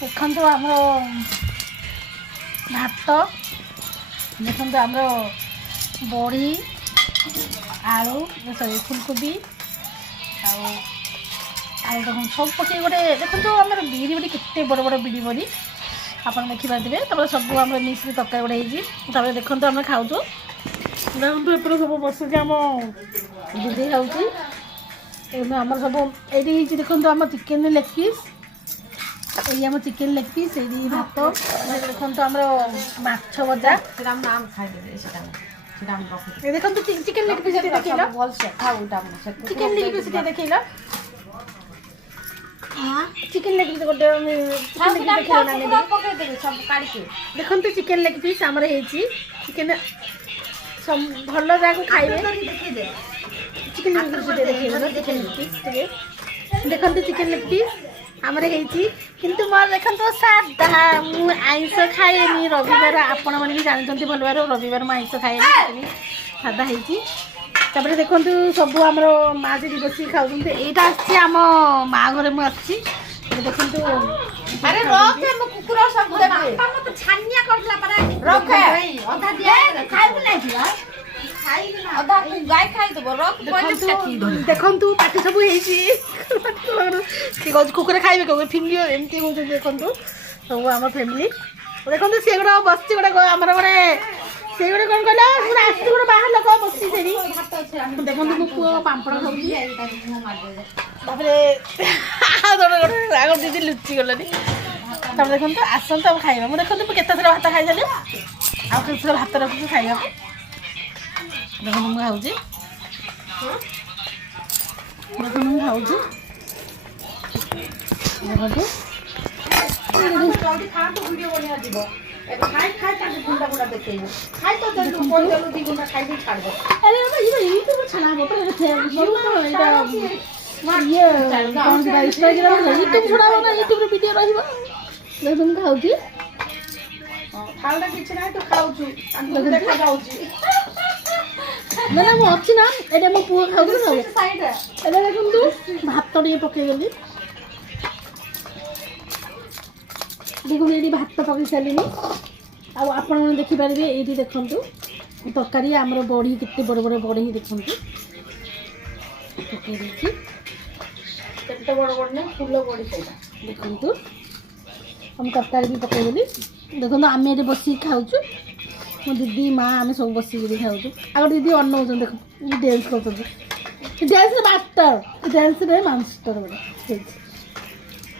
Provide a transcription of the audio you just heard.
ଦେଖନ୍ତୁ ଆମର ଭାତ, ଦେଖନ୍ତୁ ଆମର ବଢ଼ି, ଆଳୁ ସରି ଫୁଲକୋବି ଆଉ ଆଳୁ ଦେଖନ୍ତୁ ସବୁ ପକେଇ ଗୋଟେ ଦେଖନ୍ତୁ ଆମର ବିରି ବଡ଼ି କେତେ ବଡ଼ ବଡ଼ ବିରି ବଡ଼ି ଆପଣ ଦେଖିପାରୁଥିବେ। ତାପରେ ସବୁ ଆମର ମିକ୍ସ ତରକାରୀ ଗୋଟେ ହେଇଛି। ତାପରେ ଦେଖନ୍ତୁ ଆମେ ଖାଉଛୁ। ଦେଖନ୍ତୁ ଏପଟେ ସବୁ ବସୁଛି ଆମ ଦିଦି ଖାଉଛି। ଆମର ସବୁ ଏଇଠି ହେଇଛି ଦେଖନ୍ତୁ ଆମ ଚିକେନ ଲେଗ୍ ପିସ୍, ଏଇ ଆମ ଚିକେନ ଲେଗ୍ ପିସ୍, ଏଇଠି ଭାତ, ଦେଖନ୍ତୁ ଆମର ମାଛ ଭଜା। ଏ ଦେଖନ୍ତୁ ଚିକେନ ଲେଗ୍ ପିସ୍ ଦେଖେଇଲ, ଚିକେନ ଲେଗ୍ ପିସ୍ ଦେଖେଇଲ, ଚିକେନ ଲେଗ୍ ପିସ୍ ଗୋଟେ ଦେଖନ୍ତୁ ଚିକେନ ଲେଗ୍ ପିସ୍ ଆମର ହେଇଛି। ଚିକେନ ଭଲ ଯାହାକୁ ଖାଇବେ ଚିକେନ ଲେଗ୍ ପିସ୍ ଦେଖେଇବ, ଚିକେନ ଲେଗ୍ ପିସ୍ ଟିକେ ଦେଖନ୍ତୁ ଚିକେନ ଲେଗ୍ ପିସ୍ ଆମର ହେଇଛି। କିନ୍ତୁ ମୋର ଦେଖନ୍ତୁ ସାଧା, ମୁଁ ଆଇଁଷ ଖାଏନି ରବିବାର, ଆପଣମାନେ ବି ଜାଣିଛନ୍ତି ଭଲ ଭାବରେ ରବିବାର ମୁଁ ଆଇଁଷ ଖାଏନି, ସାଧା ହେଇଛି। ତାପରେ ଦେଖନ୍ତୁ ସବୁ ଆମର ମା ଦିଦି ବସିକି ଖାଉଛନ୍ତି। ଏଇଟା ଆସିଛି ଆମ ମା ଘରେ ମୁଁ ଆସିଛି। ଦେଖନ୍ତୁ କୁକୁର ସବୁ ଦେଖନ୍ତୁ ପାଟି ସବୁ ହେଇଛି। କିଏ କହୁଛି କୁକୁର ଖାଇବେ, କହୁଛି ଫିଙ୍ଗିବ, ଏମିତି କହୁଛନ୍ତି। ଦେଖନ୍ତୁ ସବୁ ଆମ ଫ୍ୟାମିଲି ଦେଖନ୍ତୁ, ସେ ଗୋଟେ ବସିଛି ଗୋଟେ ଆମର ଗୋଟେ ସେ ଗୋଟେ କ'ଣ କହିଲ ଆସିଛି ଗୋଟେ ବାହାର ଲୋକ ବସିଛି ସେଠି। ଦେଖନ୍ତୁ ମୋ ପୁଅ ପାମ୍ପଡ଼ ଖାଉଛି। ତାପରେ ଆଗ ଦିଦି ଲୁଚି ଗଲେନି। ତାପରେ ଦେଖନ୍ତୁ ଆସନ୍ତୁ ଆଉ ଖାଇବା। ମୁଁ ଦେଖନ୍ତୁ ମୁଁ କେତେଥର ଭାତ ଖାଇଦେଲି, ଆଉ କେତେଥର ଭାତ ରଖୁଛି ଖାଇବାକୁ। ଦେଖନ୍ତୁ ମୁଁ ଖାଉଛି, ଦେଖନ୍ତୁ ମୁଁ ଖାଉଛି। ଦେଖନ୍ତୁ ଜଲ୍ଦି ଖାଆନ୍ତୁ, ଭିଡ଼ିଓ ବଢ଼ିଆ ଯିବ। ଖାଇ ତାକୁ ଗୁଣ୍ଡା ଗୁଣ୍ଡା ଦେଖେଇବୁ, ଖାଇ ତ ଦେଲୁ 2 ଘଣ୍ଟା ଖାଇକି ଛାଡ଼ିବ। ୟୁଟ୍ୟୁବ ଛାଡ଼ା ହବ ୟୁଟ୍ୟୁବ ଛଡ଼ା ହବ ନା, ୟୁଟ୍ୟୁବରେ ଭିଡ଼ିଓ ରହିବ। ଦେଖନ୍ତୁ ମୁଁ ଖାଉଛି, ଖାଉଟା କିଛି ନାହିଁ, ତୁ ଖାଉଛୁ ଦେଖାଯାଉଛି। ମାନେ ମୁଁ ଅଛି ନା, ଏଇଟା ମୋ ପୁଅ ଖାଉଛି। ଏଇଟା ଦେଖନ୍ତୁ ଭାତ ଟିକେ ପକେଇଦେଲି, ଦେଖନ୍ତୁ ଏଇଠି ଭାତ ପକେଇ ସାରିଲିଣି। ଆଉ ଆପଣମାନେ ଦେଖିପାରିବେ ଏଇଠି ଦେଖନ୍ତୁ ତରକାରୀ ଆମର ବଢ଼ି, କେତେ ବଡ଼ ବଡ଼ ବଢ଼ି ଦେଖନ୍ତୁ ପକେଇ ଦେଇଛି, କେତେ ବଡ଼ ବଡ଼ ନା ଫୁଲ ବଢ଼ି ସେଇଟା। ଦେଖନ୍ତୁ ଆମେ ତରକାରୀ ବି ପକେଇଦେଲି। ଦେଖନ୍ତୁ ଆମେ ଏଠି ବସିକି ଖାଉଛୁ, ମୋ ଦିଦି ମା ଆମେ ସବୁ ବସିକିରି ଖାଉଛୁ। ଆଉ ଦିଦି ଅନଉଛନ୍ତି, ଦେଖନ୍ତୁ ଡ୍ୟାନ୍ସ କରୁଛନ୍ତି, ଡ୍ୟାନ୍ସରେ ମାଷ୍ଟର, ଡ୍ୟାନ୍ସରେ ମାଷ୍ଟର ଗୋଟେ ହେଇଛି।